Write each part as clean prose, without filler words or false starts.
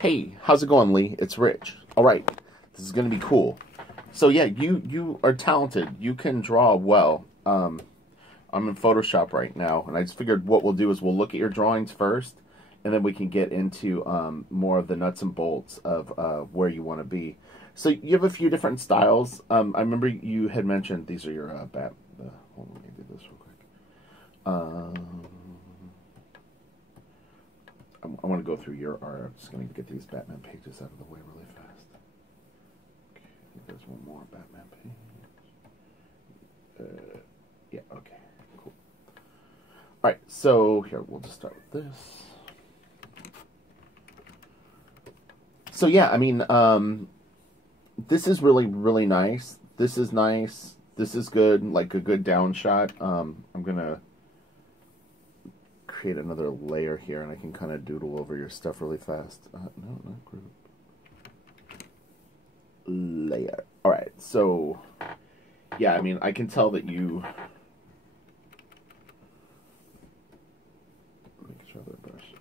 Hey, how's it going, Lee? It's Rich. All right, this is gonna be cool. So yeah, you are talented. You can draw well. I'm in Photoshop right now, and I just figured what we'll do is we'll look at your drawings first, and then we can get into more of the nuts and bolts of where you want to be. So you have a few different styles. I remember you had mentioned these are your bat. Hold on, let me do this real quick. I want to go through your art. I'm just going to get these Batman pages out of the way really fast. Okay, I think there's one more Batman page. Yeah, okay, cool. All right, so here, we'll just start with this. So yeah, I mean, this is really, really nice. This is nice. This is good, like a good down shot. I'm going to create another layer here, and I can kind of doodle over your stuff really fast. No, not group. Layer. All right, so yeah, I mean, I can tell that you. Make sure that brush.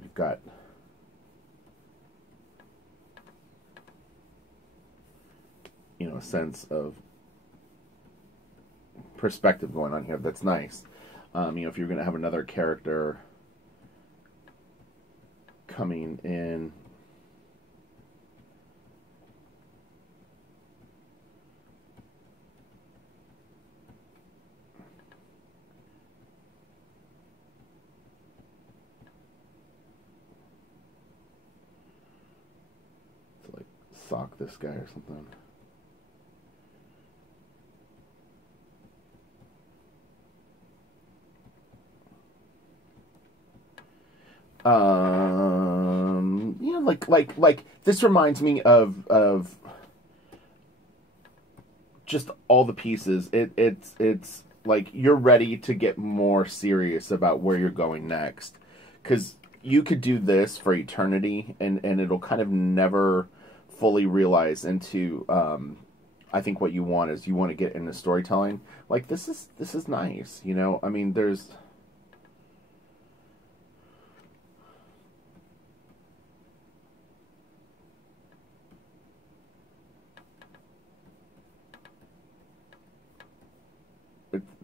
You've got. You know, a sense of perspective going on here. That's nice. You know, if you're going to have another character coming in, to like sock this guy or something. You know, like this reminds me of just all the pieces. It's like you're ready to get more serious about where you're going next, because you could do this for eternity, and it'll kind of never fully realize into. I think what you want is you want to get into storytelling. Like this is nice, you know. I mean, there's.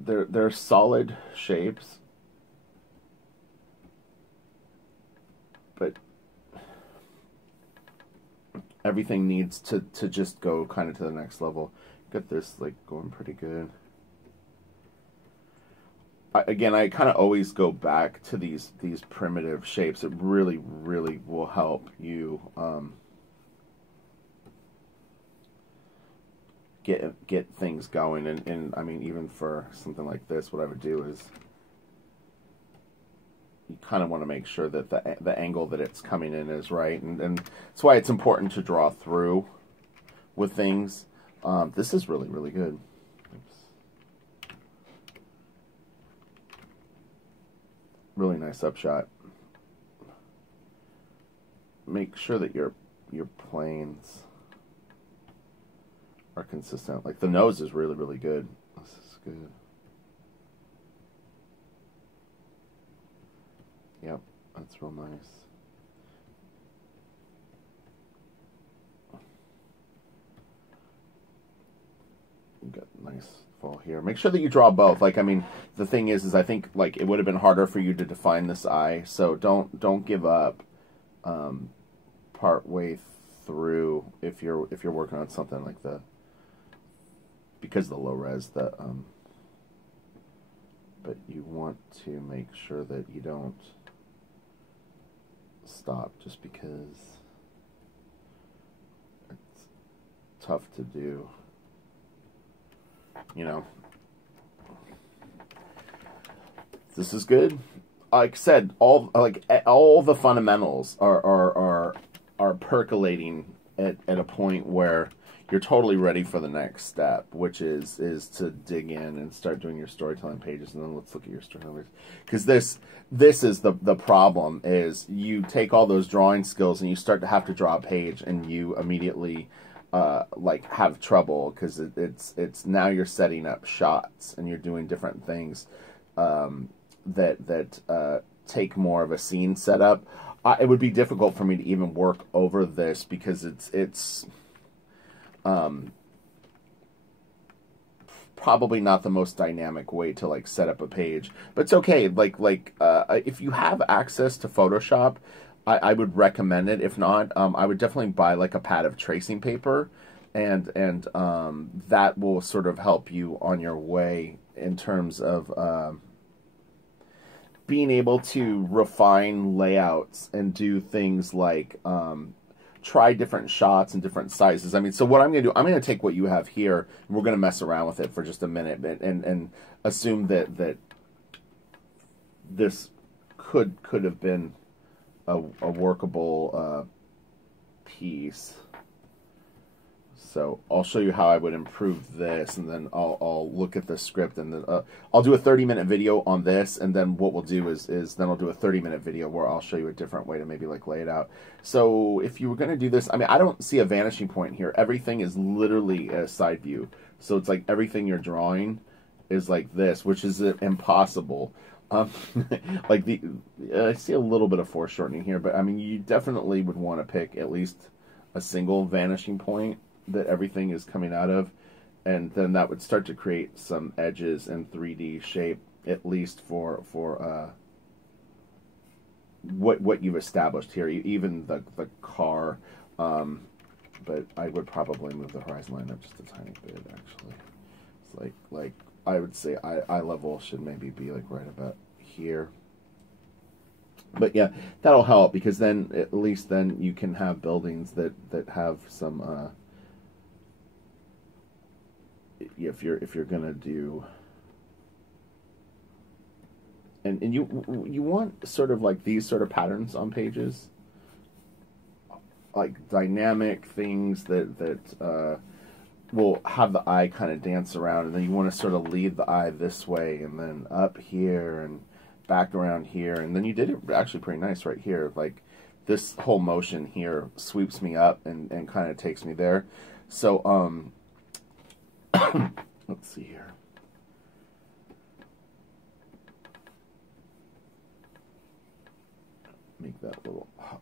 They're solid shapes, but everything needs to just go kind of to the next level. Got this like going pretty good. Again, I kind of always go back to these primitive shapes. It really will help you get things going, and I mean, even for something like this, what I would do is you kind of want to make sure that the angle that it's coming in is right, and that's why it's important to draw through with things. This is really good. Oops. Really nice upshot. Make sure that your planes are consistent. Like the nose is really good. This is good. Yep, that's real nice. You got nice fall here. Make sure that you draw both. Like, I mean, the thing is I think like it would have been harder for you to define this eye. So don't give up part way through if you're working on something like the. Because of the low res, but you want to make sure that you don't stop just because it's tough to do, you know. This is good. Like I said, all the fundamentals are percolating at a point where you're totally ready for the next step, which is to dig in and start doing your storytelling pages. And then let's look at your storytelling pages, because this is the problem. Is you take all those drawing skills and you start to have to draw a page, and you immediately like have trouble, because it's now you're setting up shots and you're doing different things that take more of a scene setup. It would be difficult for me to even work over this because it's probably not the most dynamic way to like set up a page, but it's okay. If you have access to Photoshop, I would recommend it. If not, I would definitely buy like a pad of tracing paper, and that will sort of help you on your way in terms of being able to refine layouts and do things like try different shots and different sizes. I mean, so what I'm going to do, I'm going to take what you have here, and we're going to mess around with it for just a minute, and assume that this could have been a workable piece. So I'll show you how I would improve this, and then I'll look at the script, and then I'll do a 30-minute video on this, and then what we'll do is then I'll do a 30-minute video where I'll show you a different way to maybe like lay it out. So if you were going to do this, I mean, I don't see a vanishing point here. Everything is literally a side view. So it's like everything you're drawing is like this, which is impossible. Like I see a little bit of foreshortening here, but I mean, you definitely would want to pick at least a single vanishing point that everything is coming out of, and then that would start to create some edges in 3D shape, at least for what you've established here, even the car. But I would probably move the horizon line up just a tiny bit. Actually, it's like I would say eye level should maybe be like right about here. But yeah, that'll help, because then at least then you can have buildings that have some. If you're gonna do, and you want sort of like these sort of patterns on pages, like dynamic things that will have the eye kind of dance around, and then you want to sort of lead the eye this way, and then up here and back around here, and then you did it actually pretty nice right here. Like this whole motion here sweeps me up and kind of takes me there. So let's see here. Make that a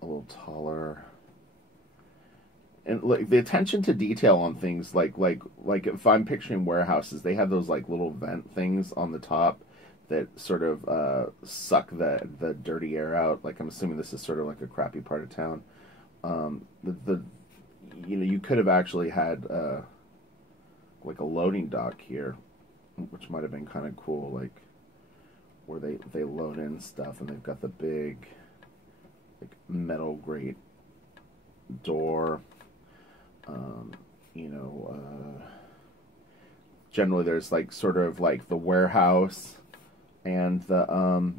little taller. And like the attention to detail on things like if I'm picturing warehouses, they have those like little vent things on the top that sort of suck the dirty air out. Like I'm assuming this is sort of like a crappy part of town. You could have actually had like a loading dock here, which might have been kind of cool, like where they load in stuff, and they've got the big like metal grate door. Generally there's like sort of like the warehouse and the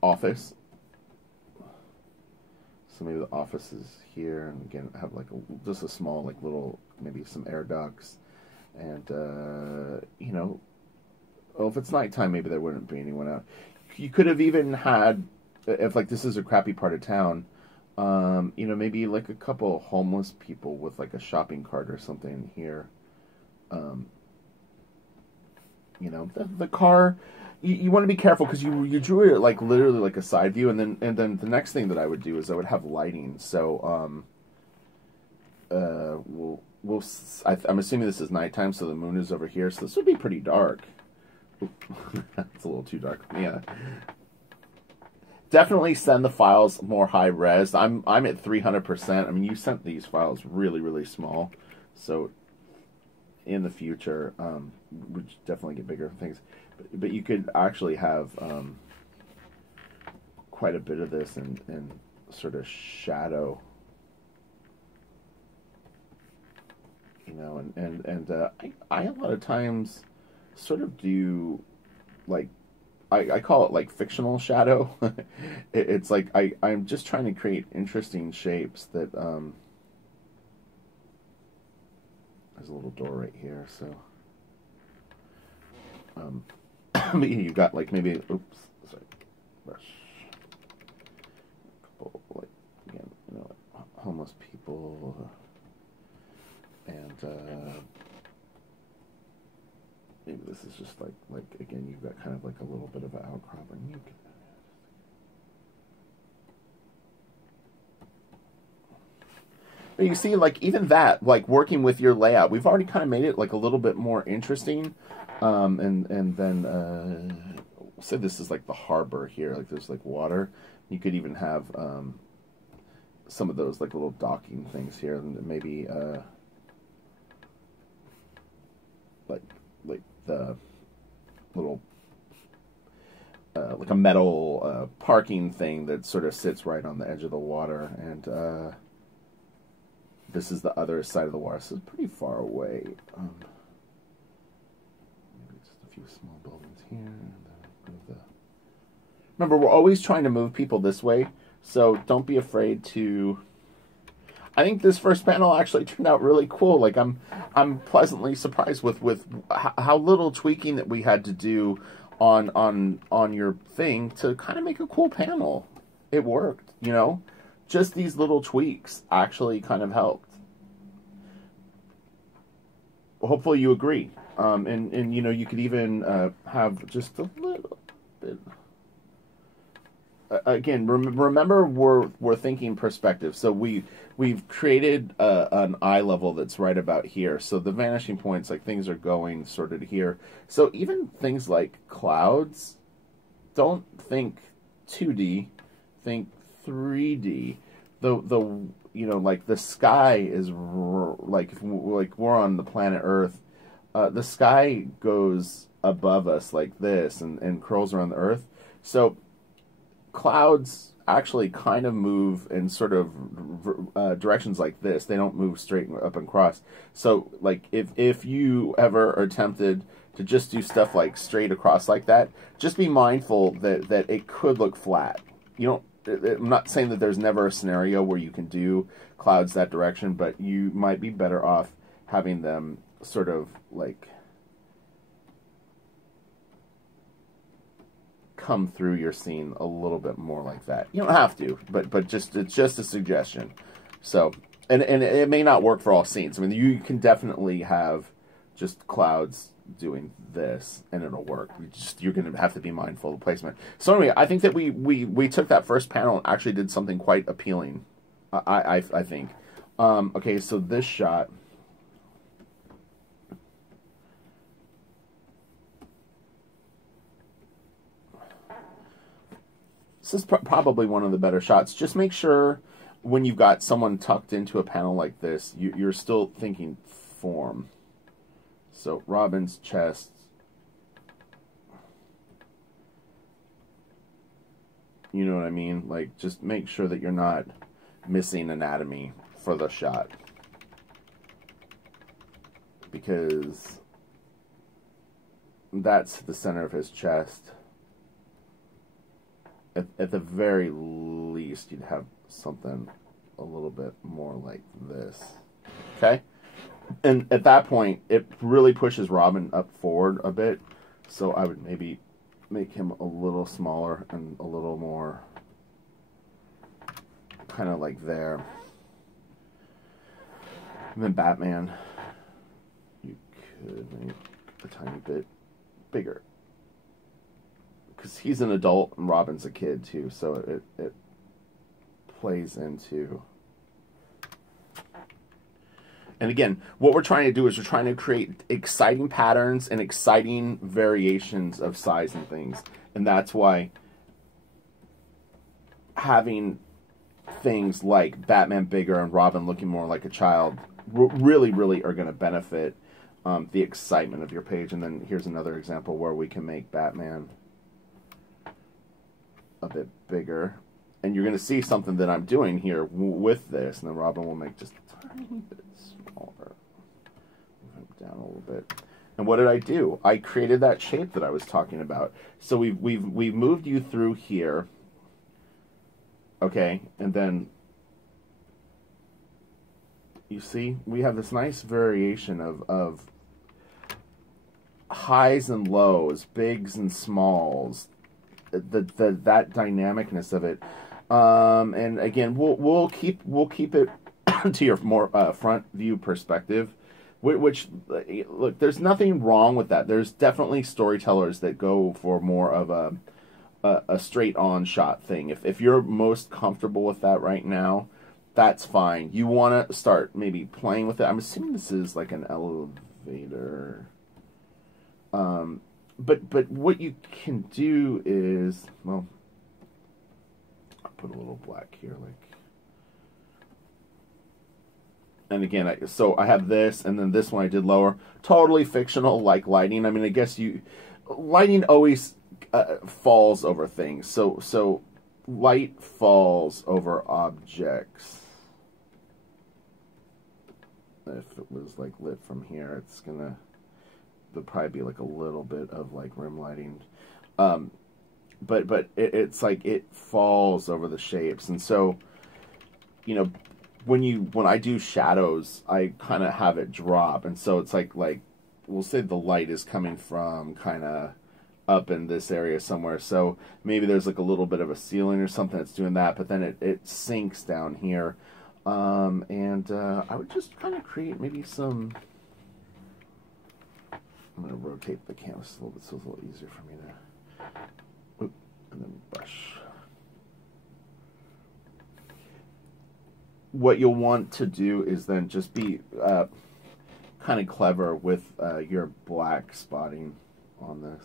office. So maybe the office is here, and again have like just a small like little, maybe some air ducts, and well, if it's nighttime, maybe there wouldn't be anyone out. You could have even had, if like this is a crappy part of town, maybe like a couple of homeless people with like a shopping cart or something here. The car. You want to be careful, because you drew it like literally like a side view, and then the next thing that I would do is I would have lighting. So I'm assuming this is nighttime, so the moon is over here. So this would be pretty dark. That's a little too dark for me. Yeah. Definitely send the files more high res. I'm at 300%. I mean, you sent these files really, really small, so in the future, we definitely get bigger things. But you could actually have quite a bit of this in sort of shadow, I a lot of times sort of do like. I call it like fictional shadow. It's like I'm just trying to create interesting shapes that there's a little door right here, so you've got like maybe brush, a couple like again, homeless people, and maybe this is just like again, you've got kind of like a little bit of an outcropping. But you see, like, even that, like, working with your layout, we've already kind of made it, like, a little bit more interesting. And then, say this is, like, the harbor here. Like, there's, like, water. You could even have some of those, like, little docking things here. And maybe, like the little, like a metal parking thing that sort of sits right on the edge of the water. And, this is the other side of the water, so it's pretty far away. Maybe just a few small buildings here. Remember, we're always trying to move people this way, so don't be afraid to... I think this first panel actually turned out really cool. Like, I'm pleasantly surprised with how little tweaking that we had to do on your thing to kind of make a cool panel. It worked, you know? Just these little tweaks actually kind of helped. Hopefully you agree. And you know, you could even have just a little bit. Again, remember we're thinking perspective. So we've created an eye level that's right about here. So the vanishing points, like things are going sort of here. So even things like clouds, don't think 2D, think 3D. The you know, like the sky is like we're on the planet Earth. The sky goes above us like this and curls around the Earth. So clouds actually kind of move in sort of directions like this. They don't move straight up and across. So like if you ever are tempted to just do stuff like straight across like that, just be mindful that it could look flat. You don't. I'm not saying that there's never a scenario where you can do clouds that direction, but you might be better off having them sort of like come through your scene a little bit more like that. You don't have to, but just it's just a suggestion. So, and it may not work for all scenes. I mean, you can definitely have just clouds doing this and it'll work. You're going to have to be mindful of the placement. So anyway, I think that we took that first panel and actually did something quite appealing. I think. Okay, so this shot. This is probably one of the better shots. Just make sure when you've got someone tucked into a panel like this, you're still thinking form. So Robin's chest. You know what I mean? Like, just make sure that you're not missing anatomy for the shot. Because that's the center of his chest. At the very least, you'd have something a little bit more like this. Okay? And at that point, it really pushes Robin up forward a bit. So I would maybe make him a little smaller and a little more kind of like there. And then Batman, you could make a tiny bit bigger. Because he's an adult and Robin's a kid too, so it plays into... And again, what we're trying to do is we're trying to create exciting patterns and exciting variations of size and things. And that's why having things like Batman bigger and Robin looking more like a child really are going to benefit the excitement of your page. And then here's another example where we can make Batman a bit bigger. And you're going to see something that I'm doing here with this. And then Robin will make just a tiny bit smaller. Move it down a little bit. And what did I do? I created that shape that I was talking about. So we've moved you through here. Okay, and then you see we have this nice variation of highs and lows, bigs and smalls. That dynamicness of it. And again, we'll keep it to your more front view perspective, Which, look, there's nothing wrong with that. There's definitely storytellers that go for more of a straight on shot thing. If you're most comfortable with that right now, that's fine. You want to start maybe playing with it. I'm assuming this is like an elevator. But what you can do is, well, I'll put a little black here, like. And again, I have this, and then this one I did lower. Totally fictional, like lighting. I mean, I guess lighting always falls over things. So light falls over objects. If it was like lit from here, there'll probably be like a little bit of like rim lighting. But it's like it falls over the shapes, and so, you know, when I do shadows, I kind of have it drop, and so it's like we'll say the light is coming from kind of up in this area somewhere, so maybe there's like a little bit of a ceiling or something that's doing that, but then it sinks down here, and I would just kind of create maybe some. I'm going to rotate the canvas a little bit so it's a little easier for me to. Oop, and then brush. What you'll want to do is then just be kind of clever with your black spotting on this.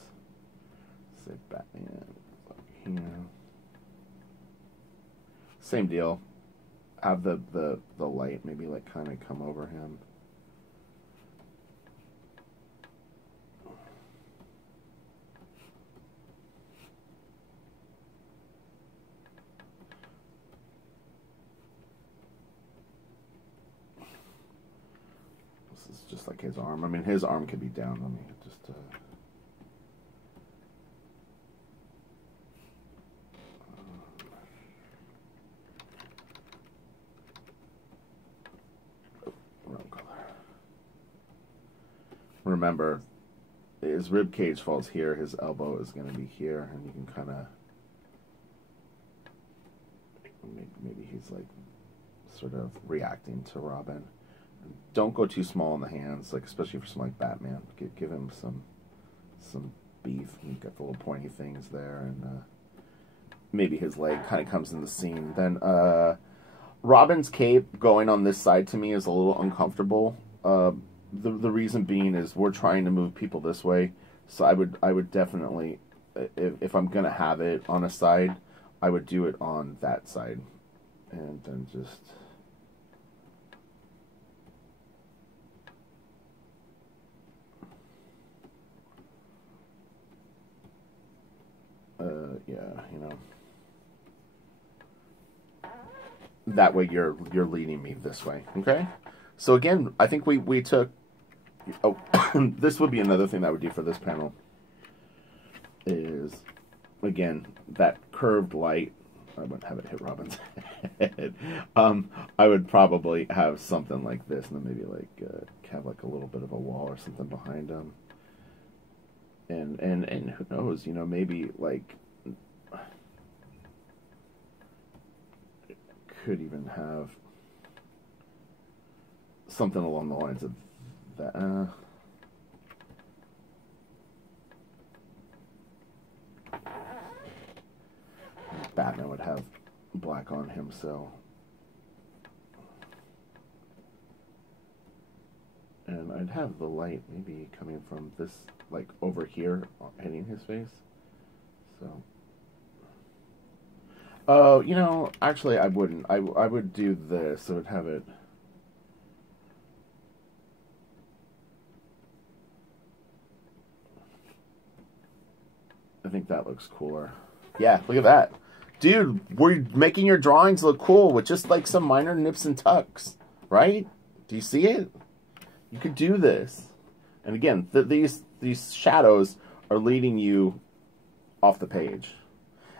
Say Batman here. Same deal. Have the light maybe like kind of come over him. This is just like his arm. I mean, his arm could be down. Let me just. Wrong color. Remember, his rib cage falls here. His elbow is going to be here, and you can kind of. Maybe he's like sort of reacting to Robin. Don't go too small in the hands, like especially for something like Batman. Give him some beef. You've got the little pointy things there, and maybe his leg kind of comes in the scene. Then Robin's cape going on this side to me is a little uncomfortable. The reason being is we're trying to move people this way, so I would definitely, if I'm gonna have it on a side, I would do it on that side, and then just. Yeah, you know. That way you're leading me this way, okay? So again, I think we took. Oh, this would be another thing that I would do for this panel. Is again that curved light. I wouldn't have it hit Robin's head. I would probably have something like this, and then maybe like have like a little bit of a wall or something behind him. And who knows, you know, maybe like could even have something along the lines of that. Batman would have black on him, so. And I'd have the light maybe coming from this, like over here, hitting his face. So. Oh, you know, actually I wouldn't. I would do this, so I'd have it. I think that looks cooler. Yeah, look at that. Dude, we're making your drawings look cool with just like some minor nips and tucks, right? Do you see it? You could do this. And again, these shadows are leading you off the page.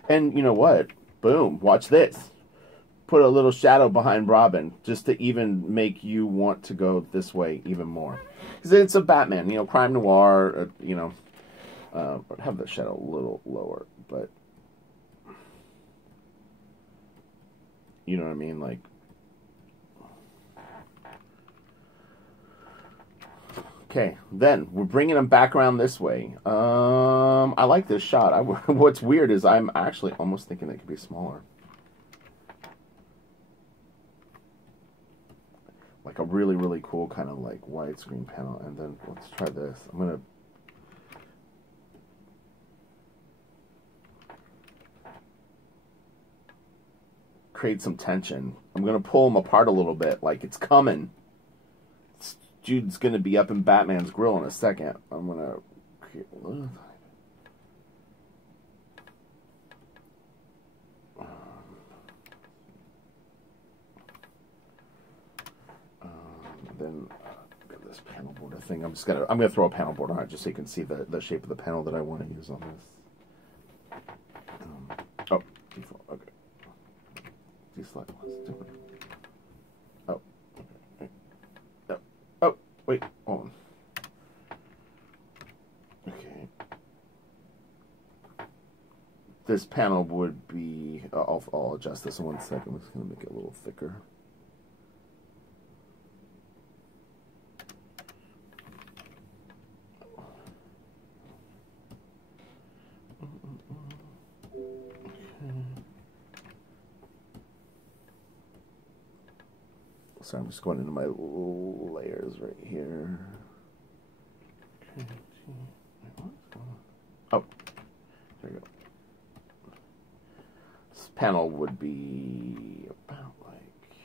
And you know what? Boom, watch this. Put a little shadow behind Robin just to even make you want to go this way even more. Because it's a Batman, you know, crime noir, you know. Have the shadow a little lower, but you know what I mean? Like, Okay, then we're bringing them back around this way. I like this shot. What's weird is I'm actually almost thinking it could be smaller. Like a really, really cool kind of like widescreen panel. And then let's try this. I'm going to create some tension. I'm going to pull them apart a little bit, like it's coming. Jude's going to be up in Batman's grill in a second. I'm going to create a little... then get this panel border thing. I'm gonna throw a panel board on it just so you can see the shape of the panel that I want to use on this. Oh, default. Okay. Deselect. Let's do it. Oh. Okay. Oh. Oh. Wait. Hold on. Okay. This panel would be. I'll adjust this in 1 second. I'm just gonna make it a little thicker. So I'm just going into my layers right here. Oh, there you go. This panel would be about like...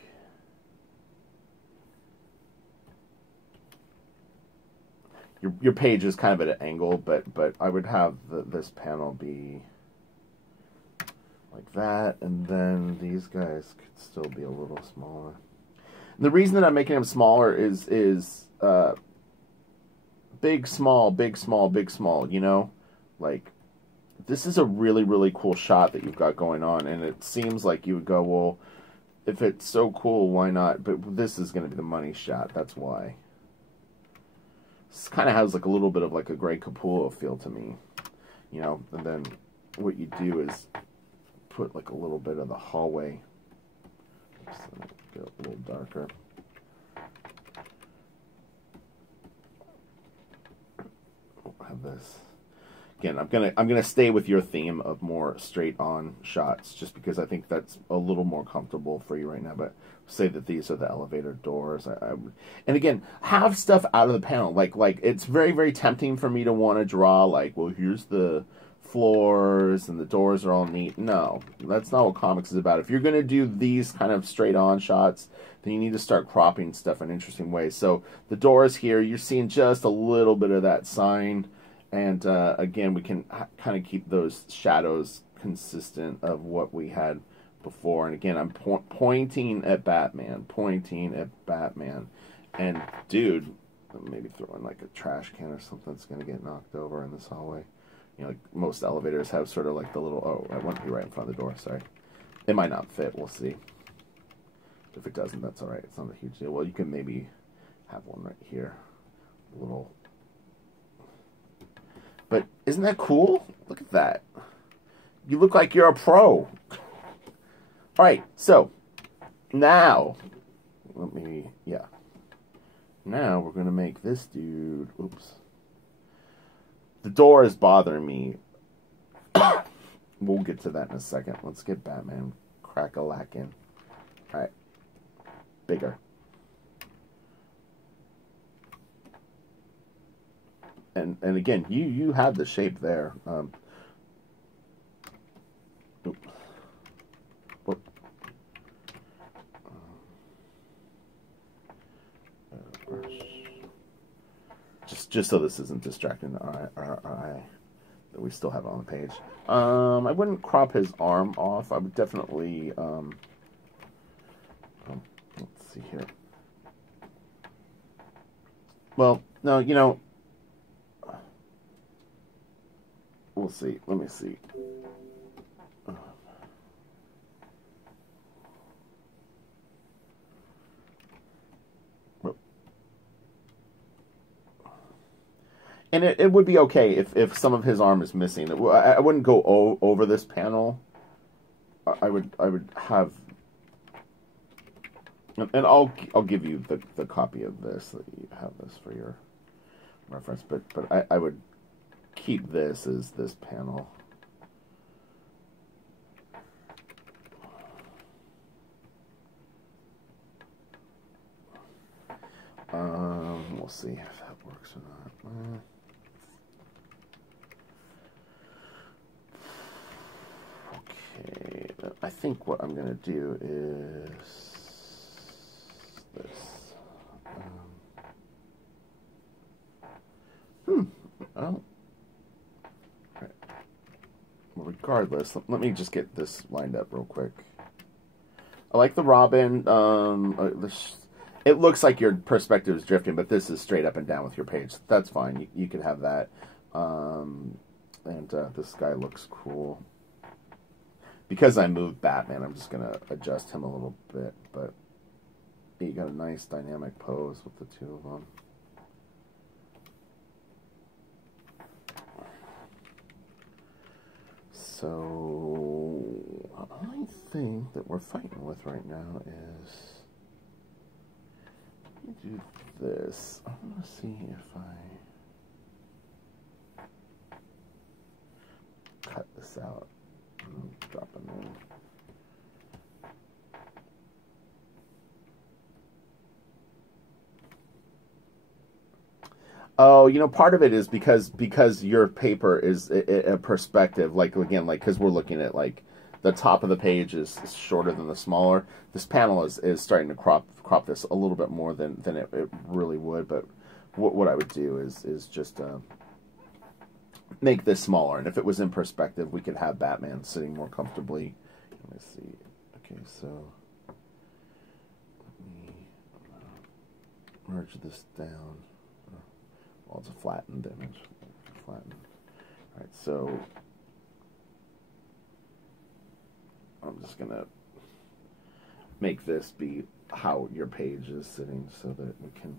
Your page is kind of at an angle, but I would have this panel be like that, and then these guys could still be a little smaller. The reason that I'm making them smaller is big, small, big, small, big, small, you know? Like, this is a really, really cool shot that you've got going on, and it seems like you would go, well, if it's so cool, why not? But this is going to be the money shot, that's why. This kind of has like a little bit of like a Greg Capullo feel to me, you know? And then what you do is put like a little bit of the hallway. Oops, get a little darker. I'll have this. Again, I'm gonna stay with your theme of more straight on shots, just because I think that's a little more comfortable for you right now. But say that these are the elevator doors. And again, have stuff out of the panel. Like it's very, very tempting for me to want to draw like, well, here's the floors and the doors are all neat. No, that's not what comics is about. If you're going to do these kind of straight on shots, then you need to start cropping stuff in interesting ways. So the doors here, you're seeing just a little bit of that sign, and again, we can kind of keep those shadows consistent of what we had before. And again, I'm pointing at Batman, and dude, maybe throw in like a trash can or something that's going to get knocked over in this hallway. You know, like most elevators have sort of like the little, oh, I want to be right in front of the door, sorry. It might not fit, we'll see. If it doesn't, that's alright, it's not a huge deal. Well, you can maybe have one right here. A little. But isn't that cool? Look at that. You look like you're a pro. Alright, so, now, let me, yeah. Now we're going to make this dude, oops. The door is bothering me. We'll get to that in a second. Let's get Batman crack-a-lackin'. Alright. Bigger. And again, you had the shape there. Oops. Whoop. Just so this isn't distracting our eye that we still have on the page. I wouldn't crop his arm off. I would definitely, let's see here. Well, no, you know, we'll see. Let me see. And it would be okay if some of his arm is missing. I wouldn't go over this panel. I would have, and I'll give you the copy of this so that you have this for your reference, but I would keep this as this panel. We'll see if that works or not. Okay, I think what I'm going to do is this. Oh. Right. Well, regardless, let me just get this lined up real quick. I like the robin. It looks like your perspective is drifting, but this is straight up and down with your page. That's fine. You can have that. This guy looks cool. Because I moved Batman, I'm just going to adjust him a little bit. But you got a nice dynamic pose with the two of them. So I think that we're fighting with right now is... Let me do this. I want to see if I cut this out. Drop it in. Oh, you know, part of it is because your paper is a perspective, like, again, like, because we're looking at, like, the top of the page is shorter than the smaller. This panel is starting to crop this a little bit more than it really would, but what I would do is just make this smaller, and if it was in perspective, we could have Batman sitting more comfortably. Let me see. Okay, so let me merge this down. Well, it's a flattened image. Flattened. All right, so I'm just going to make this be how your page is sitting so that we can...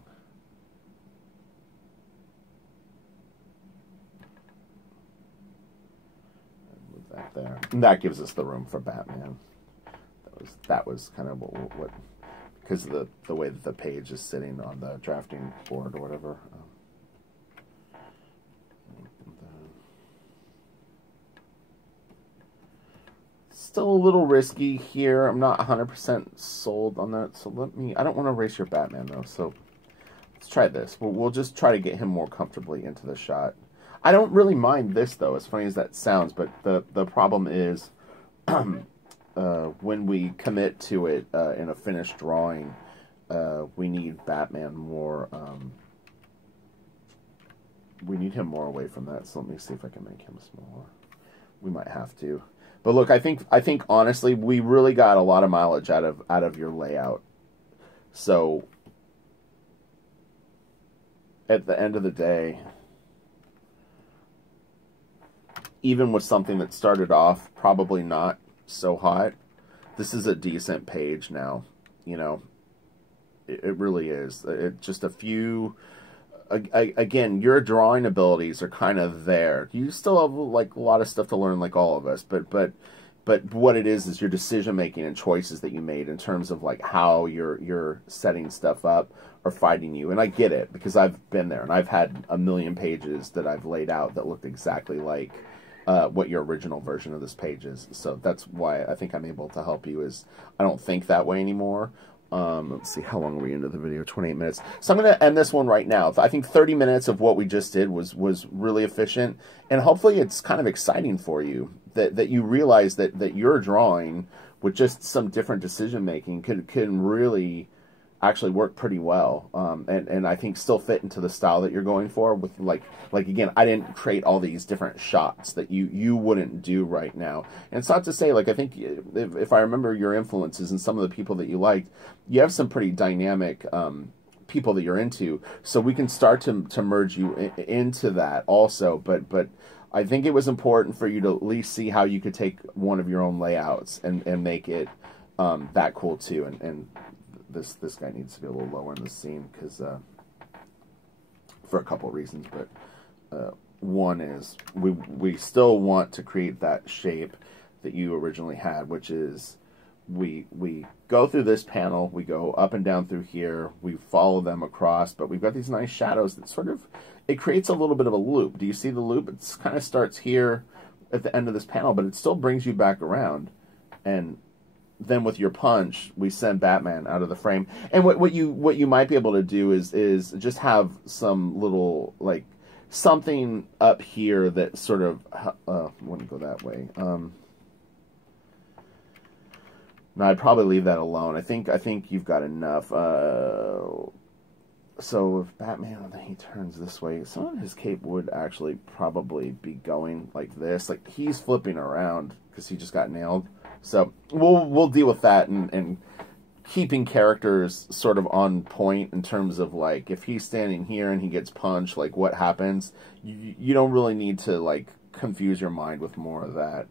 move that there. And that gives us the room for Batman. That was kind of what because of the way that the page is sitting on the drafting board or whatever. Still a little risky here. I'm not 100% sold on that. So I don't want to erase your Batman though. So let's try this. We'll just try to get him more comfortably into the shot. I don't really mind this though, as funny as that sounds, but the problem is when we commit to it in a finished drawing, we need Batman more, we need him more away from that. So let me see if I can make him smaller. We might have to. But look, I think honestly, we really got a lot of mileage out of your layout. So at the end of the day, even with something that started off probably not so hot, this is a decent page now. You know, it really is. It just a few. Again, your drawing abilities are kind of there. You still have like a lot of stuff to learn, like all of us. But what it is your decision making and choices that you made in terms of like how you're setting stuff up are fighting you. And I get it because I've been there and I've had a million pages that I've laid out that looked exactly like what your original version of this page is. So that's why I think I'm able to help you. Is I don't think that way anymore. Let's see, how long are we into the video? 28 minutes. So I'm going to end this one right now. I think 30 minutes of what we just did was really efficient, and hopefully it's kind of exciting for you that you realize that your drawing with just some different decision making can really actually work pretty well, and I think still fit into the style that you're going for. With like again, I didn't create all these different shots that you wouldn't do right now. And it's not to say, like, I think if I remember your influences and some of the people that you liked, you have some pretty dynamic people that you're into, so we can start to merge you into that also. But I think it was important for you to at least see how you could take one of your own layouts and make it that cool too. And this guy needs to be a little lower in the scene because for a couple of reasons, but one is we still want to create that shape that you originally had, which is we go through this panel, we go up and down through here, we follow them across, but we've got these nice shadows that sort of, it creates a little bit of a loop. Do you see the loop? It kind of starts here at the end of this panel, but it still brings you back around. And then with your punch, we send Batman out of the frame. And what you might be able to do is just have some little, like, something up here that sort of, wouldn't go that way. No, I'd probably leave that alone. I think you've got enough. So if Batman, then he turns this way, some of his cape would actually probably be going like this. Like, he's flipping around because he just got nailed. So we'll deal with that and keeping characters sort of on point in terms of, like, if he's standing here and he gets punched, like, what happens? You don't really need to, like, confuse your mind with more of that.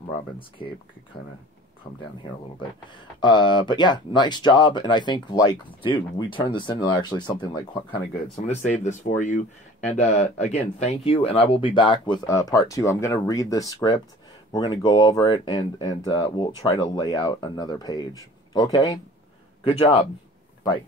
Robin's cape could kind of come down here a little bit. But yeah, nice job. And I think, like, dude, we turned this into actually something, like, kind of good. So I'm going to save this for you. And again, thank you. And I will be back with part 2. I'm going to read this script. We're going to go over it, and we'll try to lay out another page. Okay? Good job. Bye.